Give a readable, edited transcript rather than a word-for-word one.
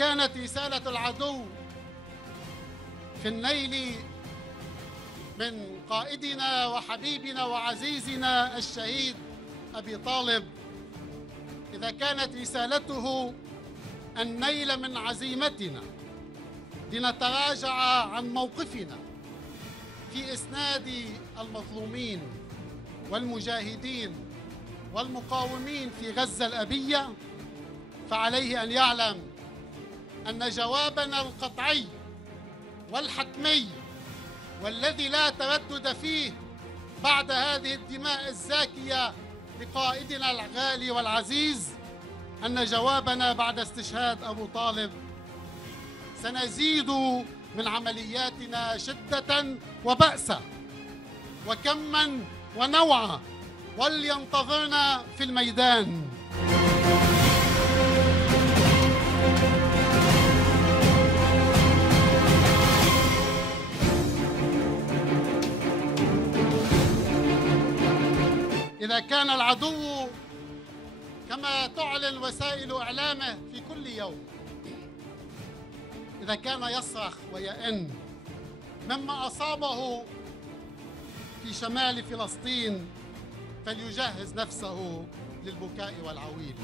كانت رسالة العدو في النيل من قائدنا وحبيبنا وعزيزنا الشهيد أبي طالب، إذا كانت رسالته النيل من عزيمتنا لنتراجع عن موقفنا في إسناد المظلومين والمجاهدين والمقاومين في غزة الأبية، فعليه أن يعلم أن جوابنا القطعي والحتمي والذي لا تردد فيه بعد هذه الدماء الزاكية لقائدنا الغالي والعزيز، أن جوابنا بعد استشهاد أبو طالب سنزيد من عملياتنا شدة وبأسا وكما ونوعا، ولينتظرنا في الميدان. إذا كان العدو كما تعلن وسائل إعلامه في كل يوم، إذا كان يصرخ ويئن مما أصابه في شمال فلسطين، فليجهز نفسه للبكاء والعويل.